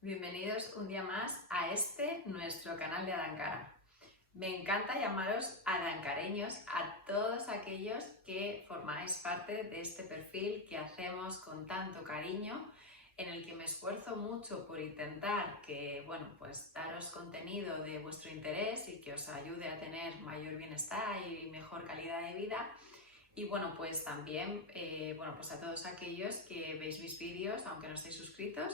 Bienvenidos un día más a nuestro canal de Adankara. Me encanta llamaros adancareños a todos aquellos que formáis parte de este perfil que hacemos con tanto cariño, en el que me esfuerzo mucho por intentar que, pues daros contenido de vuestro interés y que os ayude a tener mayor bienestar y mejor calidad de vida. Y pues también pues a todos aquellos que veis mis vídeos, aunque no estéis suscritos,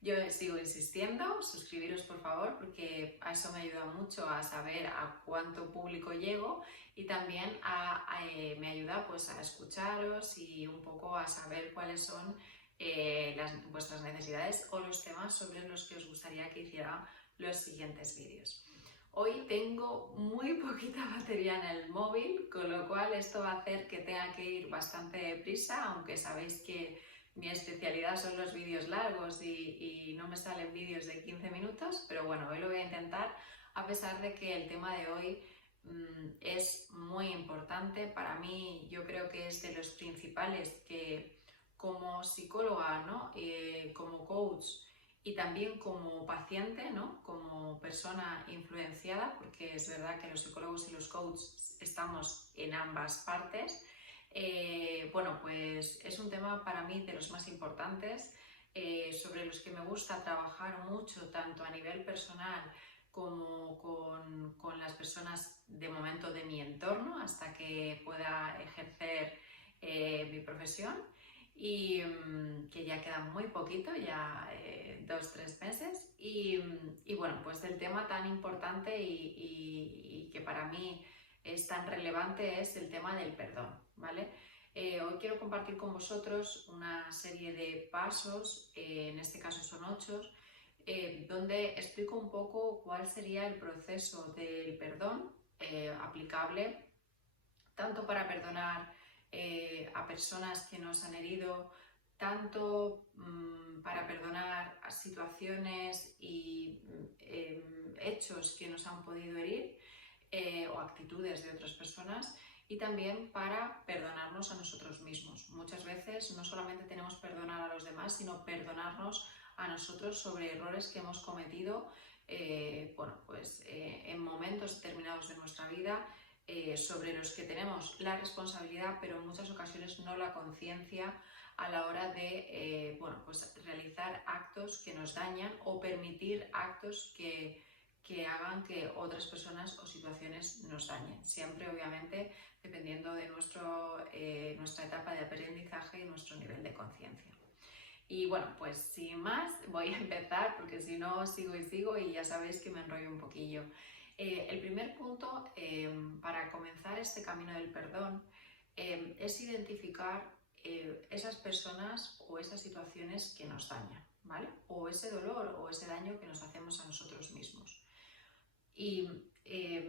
yo sigo insistiendo, suscribiros por favor, porque a eso me ayuda mucho a saber a cuánto público llego y también me ayuda pues a escucharos y un poco a saber cuáles son vuestras necesidades o los temas sobre los que os gustaría que hiciera los siguientes vídeos. Hoy tengo muy poquita batería en el móvil, con lo cual esto va a hacer que tenga que ir bastante deprisa, aunque sabéis que mi especialidad son los vídeos largos y no me salen vídeos de 15 minutos, pero bueno, hoy lo voy a intentar, a pesar de que el tema de hoy es muy importante. Para mí, yo creo que es de los principales que como psicóloga, ¿no? Como coach, y también como paciente, ¿no? Como persona influenciada, porque es verdad que los psicólogos y los coaches estamos en ambas partes. Pues es un tema para mí de los más importantes, sobre los que me gusta trabajar mucho, tanto a nivel personal como con las personas de momento de mi entorno, hasta que pueda ejercer mi profesión. Y que ya queda muy poquito, ya 2-3 meses, pues del tema tan importante y que para mí es tan relevante es el tema del perdón, ¿vale? Hoy quiero compartir con vosotros una serie de pasos, en este caso son 8, donde explico un poco cuál sería el proceso del perdón aplicable tanto para perdonar a personas que nos han herido, tanto para perdonar a situaciones y hechos que nos han podido herir o actitudes de otras personas, y también para perdonarnos a nosotros mismos. Muchas veces no solamente tenemos que perdonar a los demás, sino perdonarnos a nosotros sobre errores que hemos cometido en momentos determinados de nuestra vida, sobre los que tenemos la responsabilidad, pero en muchas ocasiones no la conciencia a la hora de realizar actos que nos dañan o permitir actos que hagan que otras personas o situaciones nos dañen. Siempre, obviamente, dependiendo de nuestra etapa de aprendizaje y nuestro nivel de conciencia. Y pues sin más, voy a empezar, porque si no sigo y sigo y ya sabéis que me enrollo un poquillo. El primer punto para comenzar este camino del perdón es identificar esas personas o esas situaciones que nos dañan, ¿vale? O ese dolor o ese daño que nos hacemos a nosotros mismos. Y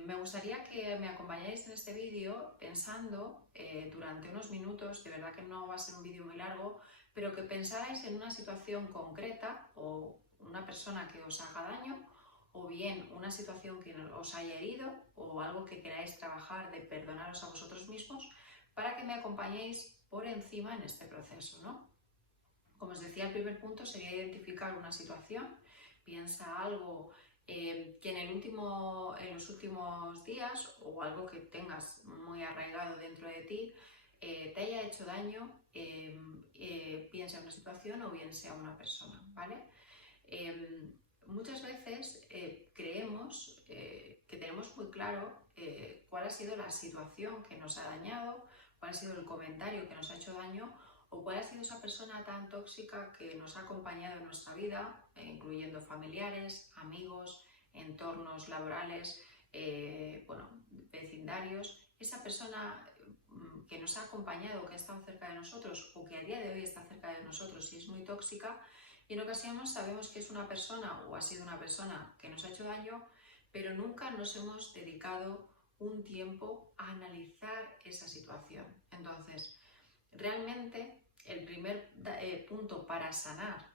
me gustaría que me acompañáis en este vídeo pensando durante unos minutos, de verdad que no va a ser un vídeo muy largo, pero que pensáis en una situación concreta o una persona que os haga daño, o bien una situación que os haya herido o algo que queráis trabajar de perdonaros a vosotros mismos, para que me acompañéis por encima en este proceso, ¿no? Como os decía, el primer punto sería identificar una situación. Piensa algo que en los últimos días, o algo que tengas muy arraigado dentro de ti, te haya hecho daño, bien sea una situación o bien sea una persona, ¿vale? Muchas veces creemos que tenemos muy claro cuál ha sido la situación que nos ha dañado, cuál ha sido el comentario que nos ha hecho daño, o cuál ha sido esa persona tan tóxica que nos ha acompañado en nuestra vida, incluyendo familiares, amigos, entornos laborales, vecindarios. Esa persona que nos ha acompañado, que ha estado cerca de nosotros o que a día de hoy está cerca de nosotros y es muy tóxica, y en ocasiones sabemos que es una persona o ha sido una persona que nos ha hecho daño, pero nunca nos hemos dedicado un tiempo a analizar esa situación. Entonces, realmente el primer punto para sanar,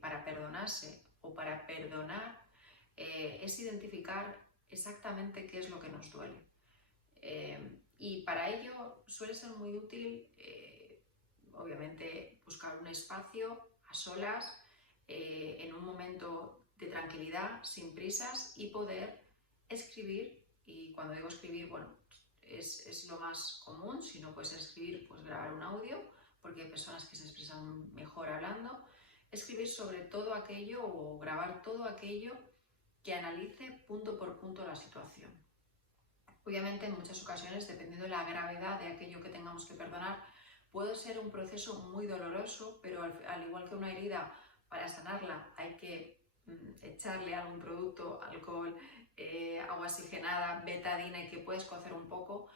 para perdonarse o para perdonar, es identificar exactamente qué es lo que nos duele. Y para ello suele ser muy útil, obviamente, buscar un espacio a solas, en un momento de tranquilidad, sin prisas, y poder escribir. Y cuando digo escribir, bueno, es lo más común. Si no puedes escribir, pues grabar un audio, porque hay personas que se expresan mejor hablando. Escribir sobre todo aquello o grabar todo aquello que analice punto por punto la situación. Obviamente, en muchas ocasiones, dependiendo de la gravedad de aquello que tengamos que perdonar, puede ser un proceso muy doloroso, pero al igual que una herida, para sanarla hay que echarle algún producto, alcohol, agua oxigenada, betadina, y que puedes cocer un poco.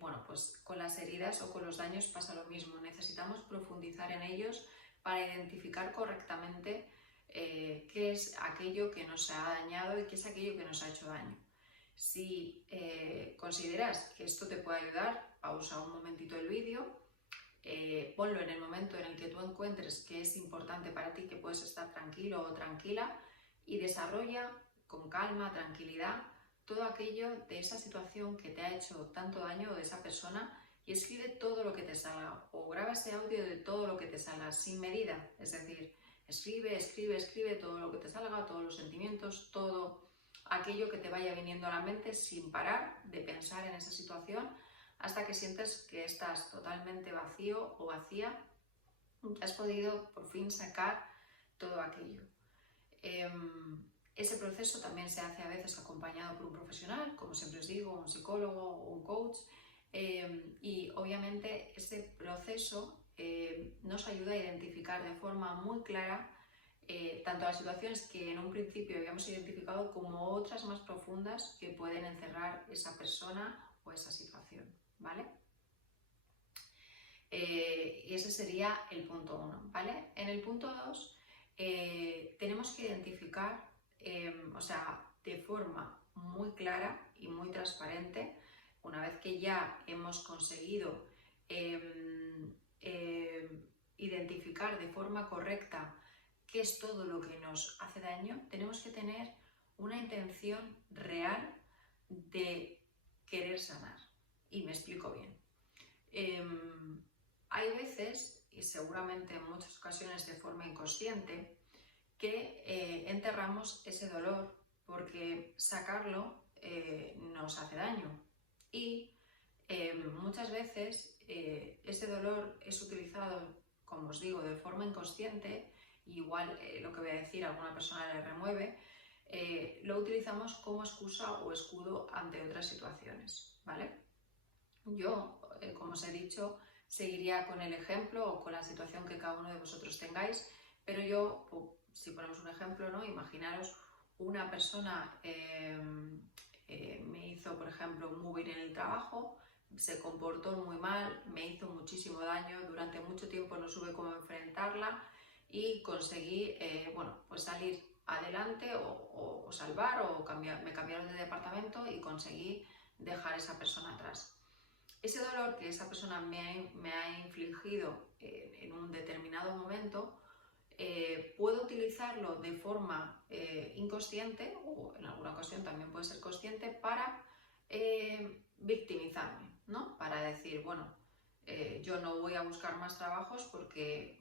Bueno, pues con las heridas o con los daños pasa lo mismo. Necesitamos profundizar en ellos para identificar correctamente qué es aquello que nos ha dañado y qué es aquello que nos ha hecho daño. Si consideras que esto te puede ayudar, pausa un momentito el vídeo, ponlo en el momento en el que tú encuentres que es importante para ti, que puedes estar tranquilo o tranquila, y desarrolla con calma, tranquilidad, todo aquello de esa situación que te ha hecho tanto daño, o de esa persona, y escribe todo lo que te salga, o graba ese audio de todo lo que te salga, sin medida. Es decir, escribe todo lo que te salga, todos los sentimientos, todo aquello que te vaya viniendo a la mente, sin parar de pensar en esa situación, hasta que sientes que estás totalmente vacío o vacía, y has podido por fin sacar todo aquello. Ese proceso también se hace a veces acompañado por un profesional, como siempre os digo, un psicólogo o un coach, y obviamente ese proceso nos ayuda a identificar de forma muy clara tanto las situaciones que en un principio habíamos identificado como otras más profundas que pueden encerrar esa persona o esa situación, ¿vale? Y ese sería el punto 1, ¿vale? En el punto 2 tenemos que identificar, o sea, de forma muy clara y muy transparente, una vez que ya hemos conseguido identificar de forma correcta qué es todo lo que nos hace daño, tenemos que tener una intención real de querer sanar. Y me explico bien. Hay veces, y seguramente en muchas ocasiones de forma inconsciente, que enterramos ese dolor porque sacarlo nos hace daño. Y muchas veces ese dolor es utilizado, como os digo, de forma inconsciente. Igual lo que voy a decir a alguna persona le remueve, lo utilizamos como excusa o escudo ante otras situaciones, ¿vale? Yo, como os he dicho, seguiría con el ejemplo o con la situación que cada uno de vosotros tengáis, pero yo, si ponemos un ejemplo, ¿no? Imaginaros una persona me hizo, por ejemplo, un moving en el trabajo, se comportó muy mal, me hizo muchísimo daño, durante mucho tiempo no supe cómo enfrentarla y conseguí, bueno, pues salir adelante o salvar, o me cambiaron de departamento y conseguí dejar a esa persona atrás. Ese dolor que esa persona me ha infligido en un determinado momento, puedo utilizarlo de forma inconsciente, o en alguna ocasión también puede ser consciente, para victimizarme, ¿no? Para decir, bueno, yo no voy a buscar más trabajos porque,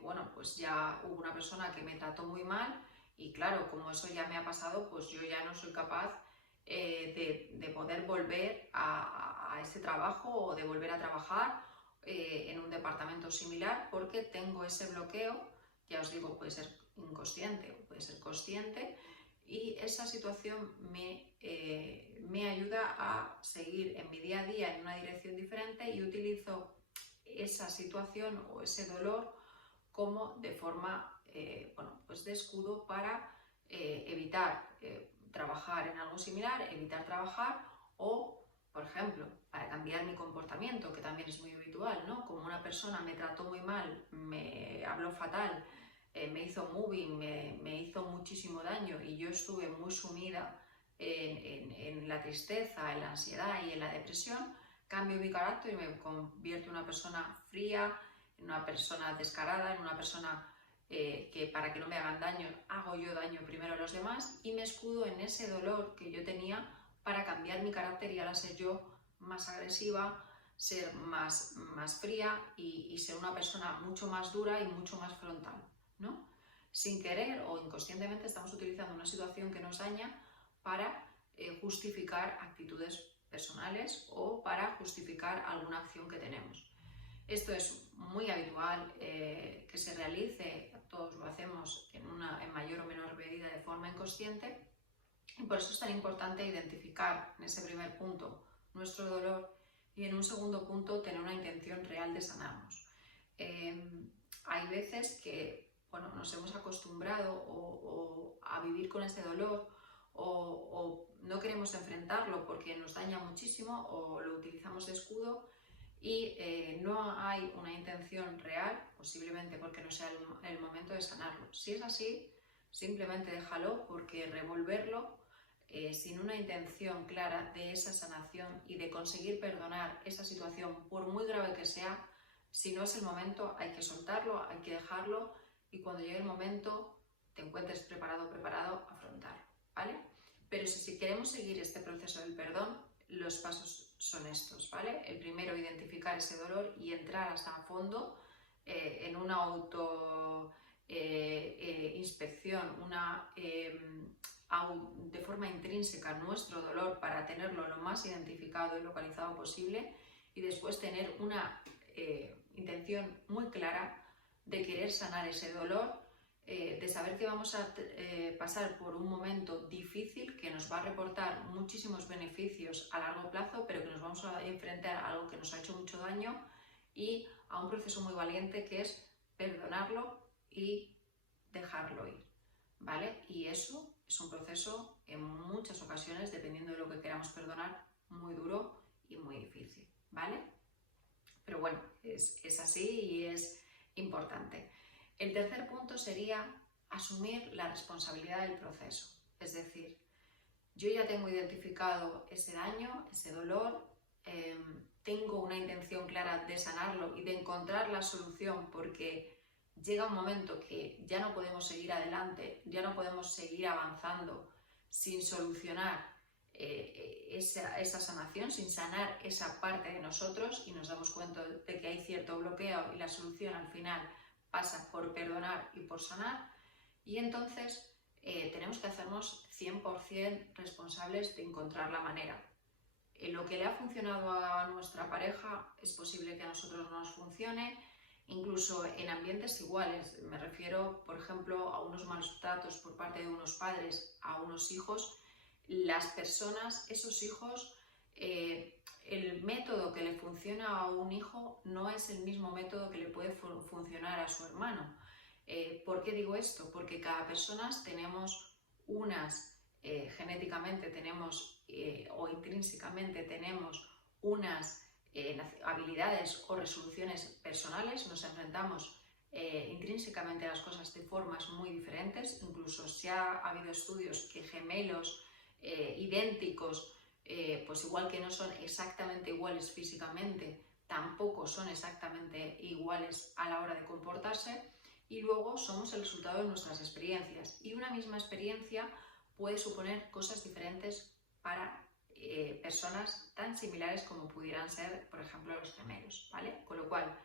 bueno, pues ya hubo una persona que me trató muy mal, y claro, como eso ya me ha pasado, pues yo ya no soy capaz de poder volver a ese trabajo, o de volver a trabajar en un departamento similar, porque tengo ese bloqueo. Ya os digo, puede ser inconsciente o puede ser consciente, y esa situación me ayuda a seguir en mi día a día en una dirección diferente, y utilizo esa situación o ese dolor como de forma bueno, pues de escudo para evitar trabajar en algo similar, evitar trabajar, o, por ejemplo, para cambiar mi comportamiento, que también es muy habitual, ¿no? Como una persona me trató muy mal, me habló fatal, me hizo moving, me hizo muchísimo daño, y yo estuve muy sumida en la tristeza, en la ansiedad y en la depresión, cambio mi carácter y me convierto en una persona fría, en una persona descarada, en una persona que, para que no me hagan daño, hago yo daño primero a los demás, y me escudo en ese dolor que yo tenía para cambiar mi carácter y ahora ser yo más agresiva, ser más fría y ser una persona mucho más dura y mucho más frontal, ¿no? sin querer o inconscientemente estamos utilizando una situación que nos daña para justificar actitudes personales o para justificar alguna acción que tenemos. Esto es muy habitual que se realice, todos lo hacemos en mayor o menor medida de forma inconsciente, y por eso es tan importante identificar en ese primer punto nuestro dolor y en un segundo punto tener una intención real de sanarnos. Hay veces que nos hemos acostumbrado a vivir con ese dolor o no queremos enfrentarlo porque nos daña muchísimo o lo utilizamos de escudo y no hay una intención real, posiblemente porque no sea el momento de sanarlo. Si es así, simplemente déjalo, porque revolverlo sin una intención clara de esa sanación y de conseguir perdonar esa situación, por muy grave que sea, si no es el momento, hay que soltarlo, hay que dejarlo y cuando llegue el momento te encuentres preparado o afrontarlo, ¿vale? Pero si queremos seguir este proceso del perdón, los pasos son estos, ¿vale? El primero, identificar ese dolor y entrar hasta a fondo en una inspección, de forma intrínseca nuestro dolor para tenerlo lo más identificado y localizado posible y después tener una intención muy clara de querer sanar ese dolor, de saber que vamos a pasar por un momento difícil que nos va a reportar muchísimos beneficios a largo plazo, pero que nos vamos a enfrentar a algo que nos ha hecho mucho daño y a un proceso muy valiente que es perdonarlo y dejarlo ir, ¿vale? Y eso es un proceso en muchas ocasiones, dependiendo de lo que queramos perdonar, muy duro y muy difícil, ¿vale? Pero bueno, es así y es importante. El tercer punto sería asumir la responsabilidad del proceso. Es decir, yo ya tengo identificado ese daño, ese dolor, tengo una intención clara de sanarlo y de encontrar la solución porque llega un momento que ya no podemos seguir adelante, ya no podemos seguir avanzando sin solucionar esa sanación, sin sanar esa parte de nosotros y nos damos cuenta de que hay cierto bloqueo y la solución al final pasa por perdonar y por sanar y entonces tenemos que hacernos 100% responsables de encontrar la manera. Lo que le ha funcionado a nuestra pareja es posible que a nosotros no nos funcione, incluso en ambientes iguales. Me refiero, por ejemplo, a unos malos tratos por parte de unos padres a unos hijos. Las personas, esos hijos, el método que le funciona a un hijo no es el mismo método que le puede funcionar a su hermano. ¿Por qué digo esto? Porque cada persona tenemos genéticamente tenemos o intrínsecamente tenemos unas habilidades o resoluciones personales, nos enfrentamos intrínsecamente a las cosas de formas muy diferentes, incluso si ha habido estudios que gemelos idénticos, pues igual que no son exactamente iguales físicamente, tampoco son exactamente iguales a la hora de comportarse y luego somos el resultado de nuestras experiencias y una misma experiencia puede suponer cosas diferentes para personas tan similares como pudieran ser, por ejemplo, los gemelos, ¿vale? Con lo cual,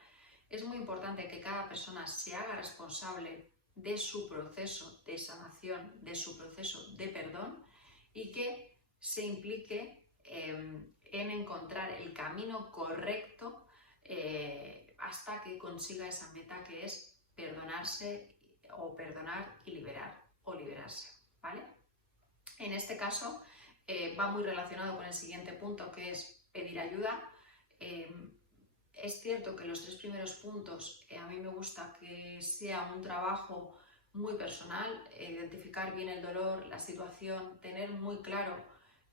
es muy importante que cada persona se haga responsable de su proceso de sanación, de su proceso de perdón y que se implique en encontrar el camino correcto hasta que consiga esa meta que es perdonarse o perdonar y liberar o liberarse, ¿vale? En este caso va muy relacionado con el siguiente punto que es pedir ayuda. Es cierto que los 3 primeros puntos a mí me gusta que sea un trabajo muy personal, identificar bien el dolor, la situación, tener muy claro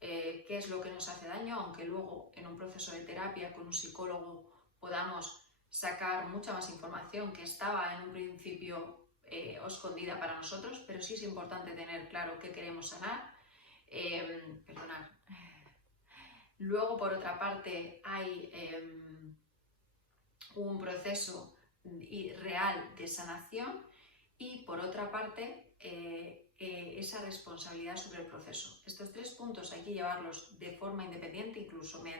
qué es lo que nos hace daño, aunque luego en un proceso de terapia con un psicólogo podamos sacar mucha más información que estaba en un principio escondida para nosotros, pero sí es importante tener claro qué queremos sanar. Perdonar. Luego, por otra parte, hay un proceso real de sanación y, por otra parte, esa responsabilidad sobre el proceso. Estos 3 puntos hay que llevarlos de forma independiente, incluso me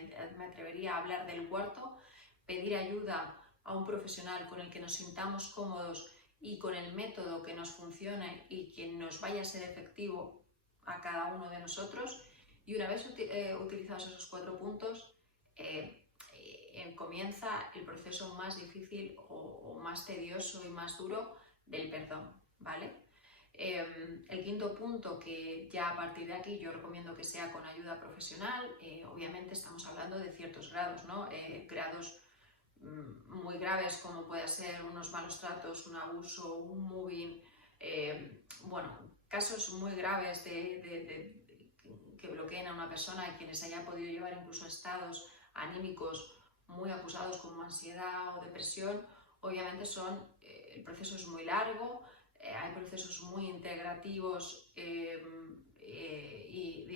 atrevería a hablar del cuarto, pedir ayuda a un profesional con el que nos sintamos cómodos y con el método que nos funcione y que nos vaya a ser efectivo a cada uno de nosotros. Y una vez utilizados esos 4 puntos, comienza el proceso más difícil o más tedioso y más duro del perdón, ¿vale? El quinto punto, que ya a partir de aquí yo recomiendo que sea con ayuda profesional. Obviamente estamos hablando de ciertos grados, ¿no? Grados muy graves, como puede ser unos malos tratos, un abuso, un mobbing, bueno, casos muy graves que bloqueen a una persona y que les haya podido llevar incluso a estados anímicos muy acusados como ansiedad o depresión. Obviamente el proceso es muy largo, hay procesos muy integrativos y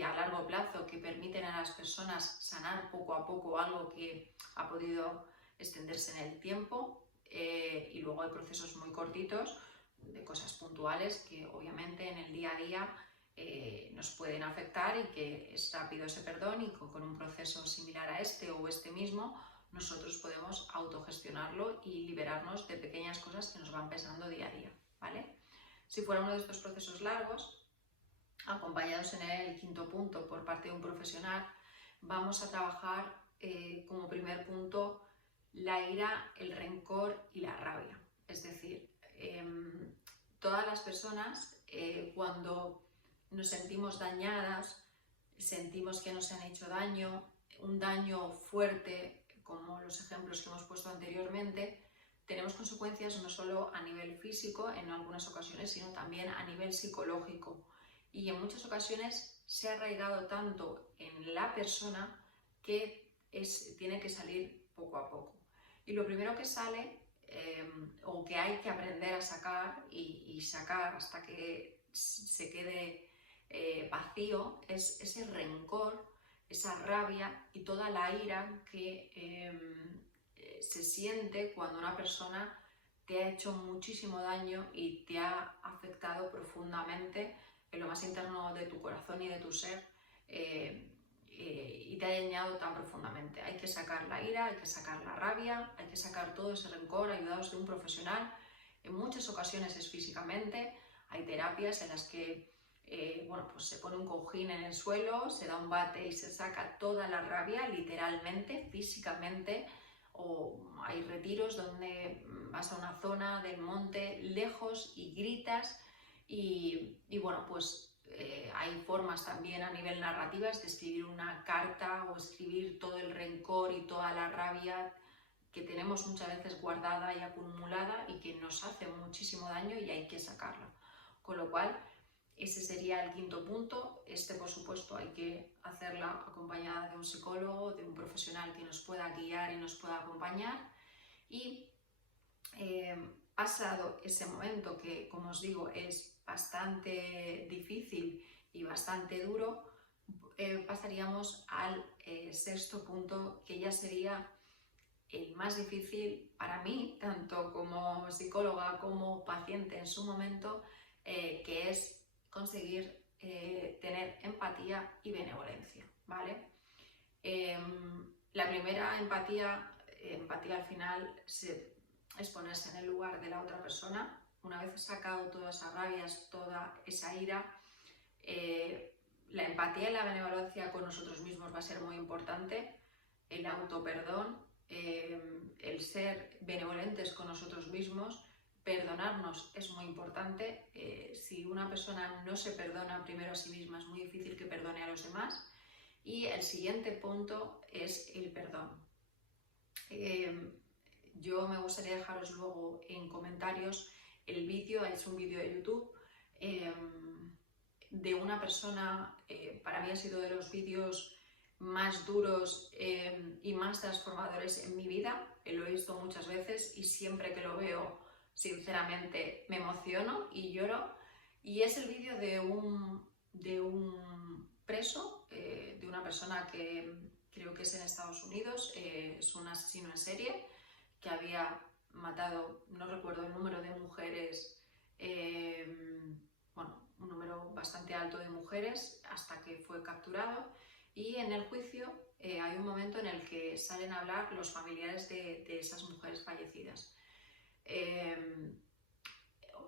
a largo plazo que permiten a las personas sanar poco a poco algo que ha podido extenderse en el tiempo, y luego hay procesos muy cortitos de cosas puntuales que obviamente en el día a día nos pueden afectar y que es rápido ese perdón, y con un proceso similar a este o este mismo nosotros podemos autogestionarlo y liberarnos de pequeñas cosas que nos van pesando día a día, ¿vale? Si fuera uno de estos procesos largos, acompañados en el quinto punto por parte de un profesional, vamos a trabajar como primer punto la ira, el rencor y la rabia. Es decir, todas las personas cuando nos sentimos dañadas, sentimos que nos han hecho daño, un daño fuerte, como los ejemplos que hemos puesto anteriormente, tenemos consecuencias no solo a nivel físico en algunas ocasiones, sino también a nivel psicológico. Y en muchas ocasiones se ha arraigado tanto en la persona que tiene que salir poco a poco. Y lo primero que sale, o que hay que aprender a sacar y sacar hasta que se quede vacío, es ese rencor, esa rabia y toda la ira que se siente cuando una persona te ha hecho muchísimo daño y te ha afectado profundamente en lo más interno de tu corazón y de tu ser, y te ha dañado tan profundamente. Hay que sacar la ira, hay que sacar la rabia, hay que sacar todo ese rencor ayudados de un profesional. En muchas ocasiones es físicamente, hay terapias en las que bueno, pues se pone un cojín en el suelo, se da un bate y se saca toda la rabia, literalmente, físicamente. O hay retiros donde vas a una zona del monte lejos y gritas, y bueno, pues hay formas también a nivel narrativas de escribir una carta o escribir todo el rencor y toda la rabia que tenemos muchas veces guardada y acumulada y que nos hace muchísimo daño y hay que sacarla. Con lo cual, ese sería el quinto punto. Por supuesto, hay que hacerla acompañada de un psicólogo, de un profesional que nos pueda guiar y nos pueda acompañar. Y pasado ese momento, que como os digo es bastante difícil y bastante duro, pasaríamos al sexto punto, que ya sería el más difícil para mí, tanto como psicóloga como paciente en su momento, que es conseguir tener empatía y benevolencia, ¿vale? La primera empatía al final es ponerse en el lugar de la otra persona. Una vez sacado todas esas rabias, toda esa ira, la empatía y la benevolencia con nosotros mismos va a ser muy importante. El autoperdón, el ser benevolentes con nosotros mismos, perdonarnos es muy importante. Si una persona no se perdona primero a sí misma, es muy difícil que perdone a los demás. Y el siguiente punto es el perdón. Yo me gustaría dejaros luego en comentarios el vídeo, es un vídeo de YouTube de una persona, para mí ha sido de los vídeos más duros y más transformadores en mi vida. Lo he visto muchas veces y siempre que lo veo, sinceramente, me emociono y lloro. Y es el vídeo de un preso, de una persona que creo que es en Estados Unidos, es un asesino en serie que había matado, no recuerdo el número de mujeres, bueno, un número bastante alto de mujeres hasta que fue capturado. Y en el juicio hay un momento en el que salen a hablar los familiares de esas mujeres fallecidas.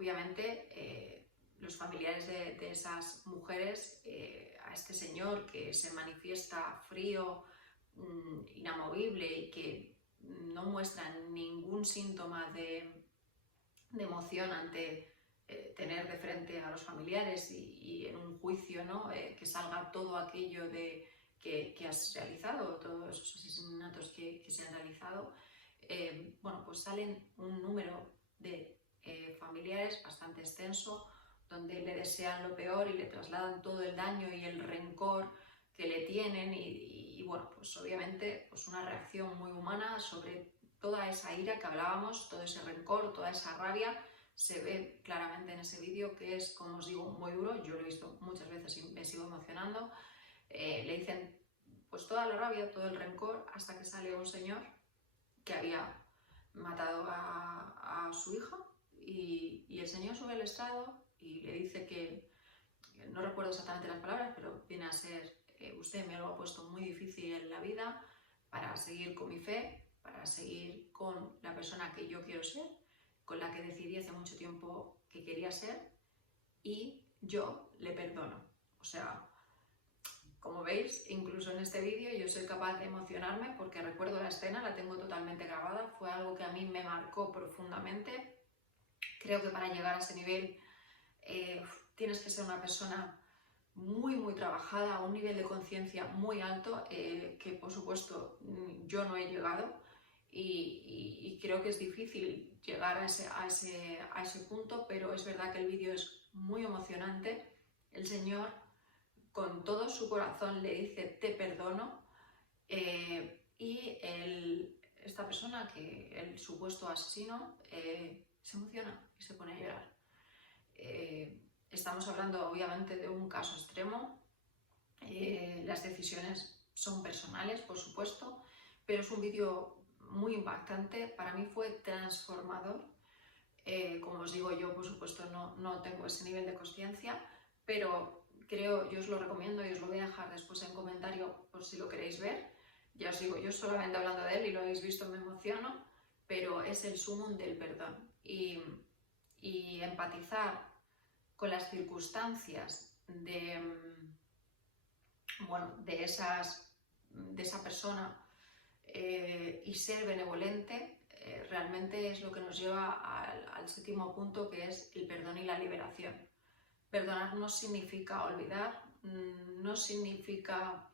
obviamente los familiares de esas mujeres, a este señor que se manifiesta frío, inamovible y que no muestra ningún síntoma de emoción ante tener de frente a los familiares y en un juicio, ¿no? Que salga todo aquello que has realizado, todos esos asesinatos que se han realizado. Bueno, pues salen un número de familiares bastante extenso, donde le desean lo peor y le trasladan todo el daño y el rencor que le tienen y bueno, pues obviamente pues una reacción muy humana sobre toda esa ira que hablábamos, todo ese rencor, toda esa rabia. Se ve claramente en ese vídeo que es, como os digo, muy duro. Yo lo he visto muchas veces y me sigo emocionando. Le dicen pues toda la rabia, todo el rencor, hasta que sale un señor que había matado a su hija y el señor sube al estrado y le dice que, no recuerdo exactamente las palabras, pero viene a ser, usted me lo ha puesto muy difícil en la vida para seguir con mi fe, para seguir con la persona que yo quiero ser, con la que decidí hace mucho tiempo que quería ser, y yo le perdono. O sea, como veis, incluso en este vídeo yo soy capaz de emocionarme porque recuerdo la escena, la tengo totalmente grabada, fue algo que a mí me marcó profundamente. Creo que para llegar a ese nivel tienes que ser una persona muy trabajada, a un nivel de conciencia muy alto, que por supuesto yo no he llegado y creo que es difícil llegar a ese punto, pero es verdad que el vídeo es muy emocionante. El señor con todo su corazón le dice te perdono, y esta persona, el supuesto asesino, se emociona y se pone a llorar. Estamos hablando obviamente de un caso extremo, las decisiones son personales, por supuesto, pero es un vídeo muy impactante, para mí fue transformador. Como os digo, yo por supuesto no tengo ese nivel de consciencia, pero creo, yo os lo recomiendo y os lo voy a dejar después en comentario por si lo queréis ver. Ya os digo, yo solamente hablando de él y lo habéis visto me emociono, pero es el sumum del perdón y empatizar con las circunstancias bueno, de esa persona, y ser benevolente, realmente es lo que nos lleva al séptimo punto, que es el perdón y la liberación. Perdonar no significa olvidar, no significa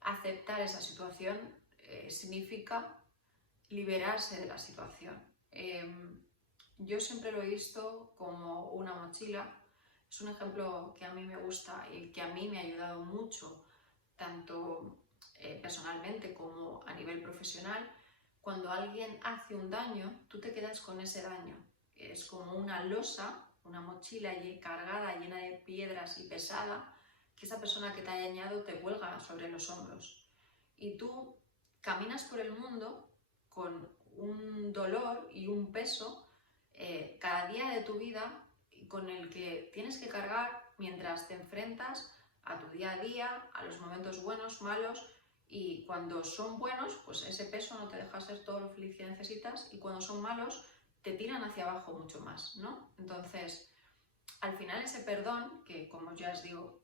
aceptar esa situación, significa liberarse de la situación. Yo siempre lo he visto como una mochila. Es un ejemplo que a mí me gusta y que a mí me ha ayudado mucho, tanto personalmente como a nivel profesional. Cuando alguien hace un daño, tú te quedas con ese daño. Es como una losa, una mochila cargada, llena de piedras y pesada, que esa persona que te ha dañado te cuelga sobre los hombros. Y tú caminas por el mundo con un dolor y un peso cada día de tu vida, con el que tienes que cargar mientras te enfrentas a tu día a día, a los momentos buenos, malos, y cuando son buenos, pues ese peso no te deja ser todo lo feliz que necesitas, y cuando son malos, te tiran hacia abajo mucho más, ¿no? Entonces, al final ese perdón, que como ya os digo,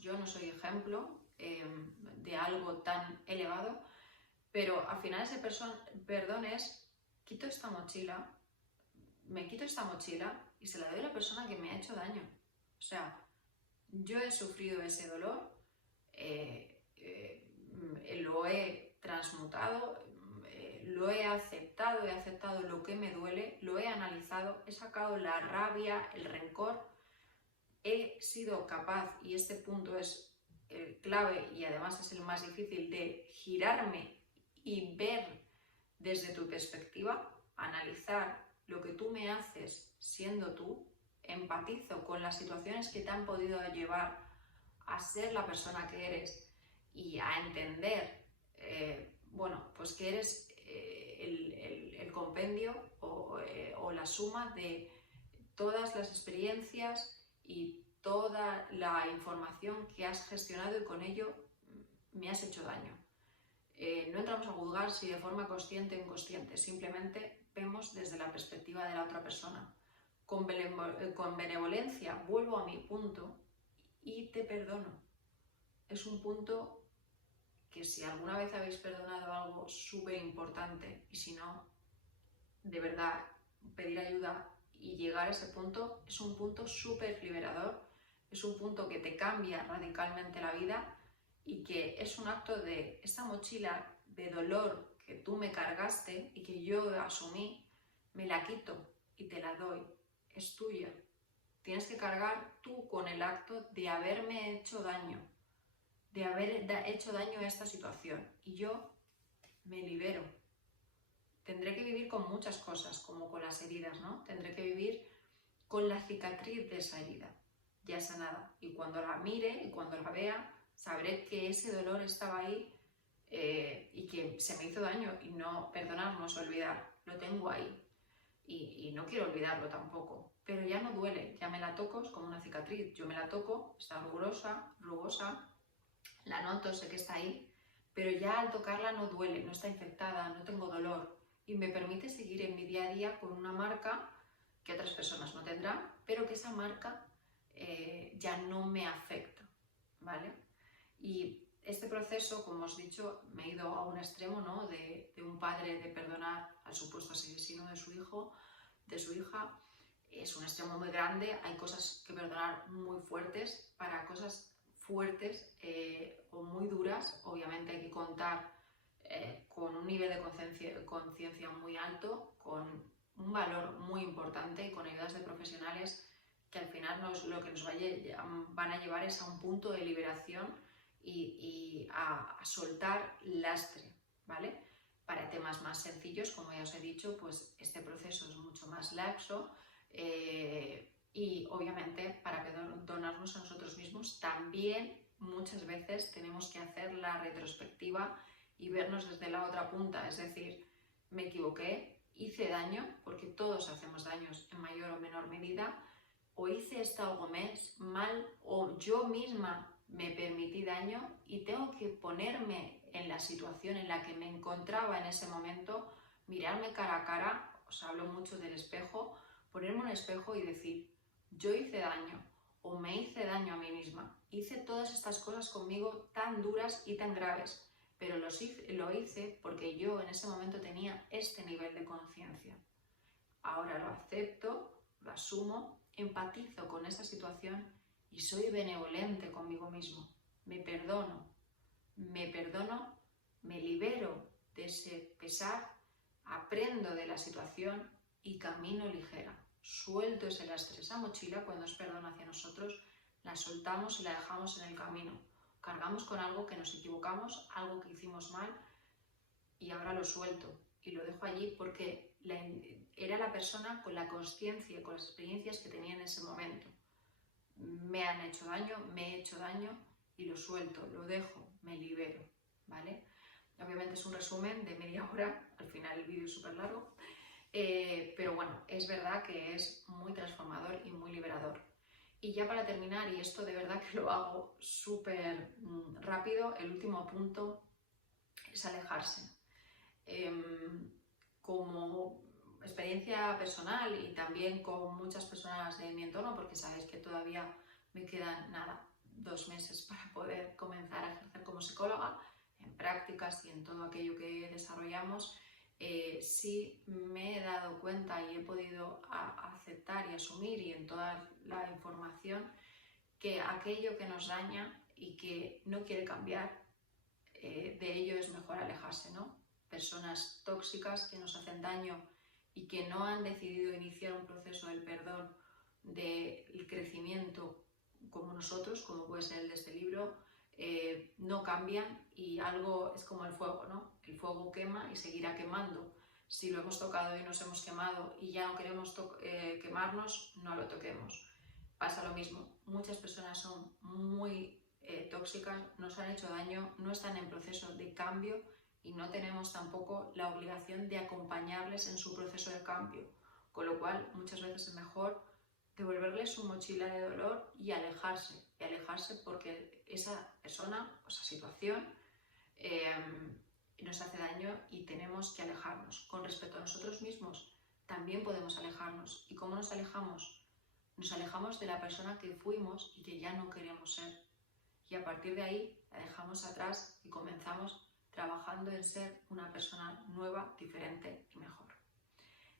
yo no soy ejemplo de algo tan elevado, pero al final ese perdón es, me quito esta mochila y se la doy a la persona que me ha hecho daño. O sea, yo he sufrido ese dolor, lo he transmutado, lo he aceptado lo que me duele, lo he analizado, he sacado la rabia, el rencor, he sido capaz, y este punto es el clave y además es el más difícil, de girarme y ver desde tu perspectiva, analizar lo que tú me haces siendo tú, empatizo con las situaciones que te han podido llevar a ser la persona que eres y a entender, bueno, pues que eres el compendio o la suma de todas las experiencias y toda la información que has gestionado, y con ello me has hecho daño. No entramos a juzgar si de forma consciente o inconsciente, simplemente vemos desde la perspectiva de la otra persona. con benevolencia vuelvo a mi punto y te perdono. Es un punto que si alguna vez habéis perdonado algo súper importante y si no, de verdad, pedir ayuda y llegar a ese punto es un punto súper liberador, es un punto que te cambia radicalmente la vida y que es un acto de esta mochila de dolor que tú me cargaste y que yo asumí, me la quito y te la doy, es tuya. Tienes que cargar tú con el acto de haberme hecho daño, de haber hecho daño a esta situación y yo me libero. Tendré que vivir con muchas cosas, como con las heridas, ¿no? Tendré que vivir con la cicatriz de esa herida, ya sanada. Y cuando la mire y cuando la vea, sabré que ese dolor estaba ahí y que se me hizo daño. Y no perdonar no es olvidar, lo tengo ahí. Y no quiero olvidarlo tampoco. Pero ya no duele, ya me la toco, es como una cicatriz. Yo me la toco, está rugosa, la noto, sé que está ahí, pero ya al tocarla no duele, no está infectada, no tengo dolor y me permite seguir en mi día a día con una marca que otras personas no tendrán, pero que esa marca ya no me afecta, ¿vale? Y este proceso, como os he dicho, me he ido a un extremo, ¿no? de un padre de perdonar al supuesto asesino de su hijo, de su hija. Es un extremo muy grande, hay cosas que perdonar muy fuertes. Para cosas fuertes o muy duras, obviamente hay que contar con un nivel de conciencia muy alto, con un valor muy importante y con ayudas de profesionales que al final lo que nos van a llevar es a un punto de liberación y a soltar lastre, ¿vale? Para temas más sencillos, como ya os he dicho, pues este proceso es mucho más laxo y obviamente para perdonarnos a nosotros mismos también muchas veces tenemos que hacer la retrospectiva y vernos desde la otra punta, es decir, me equivoqué, hice daño, porque todos hacemos daños en mayor o menor medida, o hice esto algo mal, o yo misma me permití daño y tengo que ponerme en la situación en la que me encontraba en ese momento, mirarme cara a cara, os hablo mucho del espejo, ponerme un espejo y decir, yo hice daño o me hice daño a mí misma, hice todas estas cosas conmigo tan duras y tan graves, pero lo hice porque yo en ese momento tenía este nivel de conciencia. Ahora lo acepto, lo asumo, empatizo con esa situación y soy benevolente conmigo mismo. Me perdono, me libero de ese pesar, aprendo de la situación y camino ligera. Suelto ese lastre, esa mochila cuando es perdón hacia nosotros, la soltamos y la dejamos en el camino. Cargamos con algo que nos equivocamos, algo que hicimos mal y ahora lo suelto y lo dejo allí porque era la persona con la conciencia, con las experiencias que tenía en ese momento. Me han hecho daño, me he hecho daño y lo suelto, lo dejo, me libero, ¿vale? Obviamente es un resumen de media hora, al final el vídeo es súper largo, pero bueno, es verdad que es muy transformador y muy liberador. Y ya para terminar, y esto de verdad que lo hago súper rápido, el último punto es alejarse. Como experiencia personal y también con muchas personas de mi entorno, porque sabéis que todavía me quedan, 2 meses para poder comenzar a ejercer como psicóloga, en prácticas y en todo aquello que desarrollamos, sí me he dado cuenta y he podido aceptar y asumir y en toda la información que aquello que nos daña y que no quiere cambiar, de ello es mejor alejarse, ¿no? Personas tóxicas que nos hacen daño y que no han decidido iniciar un proceso del perdón, del crecimiento como nosotros, como puede ser el de este libro, no cambian y algo es como el fuego, ¿no? El fuego quema y seguirá quemando. Si lo hemos tocado y nos hemos quemado y ya no queremos quemarnos, no lo toquemos. Pasa lo mismo, muchas personas son muy tóxicas, nos han hecho daño, no están en proceso de cambio y no tenemos tampoco la obligación de acompañarles en su proceso de cambio, con lo cual muchas veces es mejor devolverles su mochila de dolor y alejarse porque esa persona o esa situación nos hace daño y tenemos que alejarnos. Con respecto a nosotros mismos, también podemos alejarnos. ¿Y cómo nos alejamos? Nos alejamos de la persona que fuimos y que ya no queremos ser. Y a partir de ahí la dejamos atrás y comenzamos trabajando en ser una persona nueva, diferente y mejor.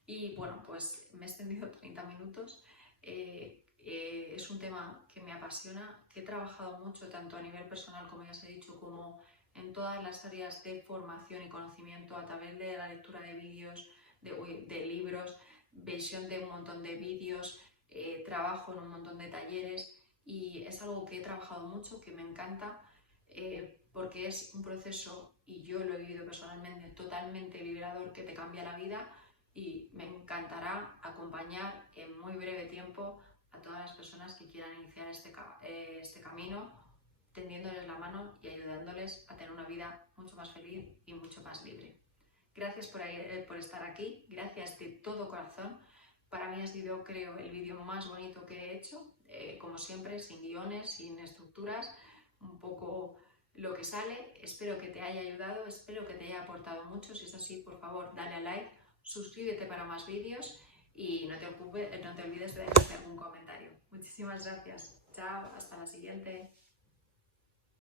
Y bueno, pues me he extendido 30 minutos. Es un tema que me apasiona, que he trabajado mucho tanto a nivel personal, como ya os he dicho, como en todas las áreas de formación y conocimiento a través de la lectura de vídeos, de libros, visión de un montón de vídeos, trabajo en un montón de talleres y es algo que he trabajado mucho, que me encanta porque es un proceso, y yo lo he vivido personalmente, totalmente liberador, que te cambia la vida y me encantará acompañar en muy breve tiempo a todas las personas que quieran iniciar este camino, tendiéndoles la mano y ayudándoles a tener una vida mucho más feliz y mucho más libre. Gracias por estar aquí, gracias de todo corazón. Para mí ha sido, creo, el vídeo más bonito que he hecho, como siempre, sin guiones, sin estructuras, un poco lo que sale. Espero que te haya ayudado, espero que te haya aportado mucho. Si es así, por favor, dale a like, suscríbete para más vídeos y no te olvides de dejar algún comentario. Muchísimas gracias. Chao, hasta la siguiente.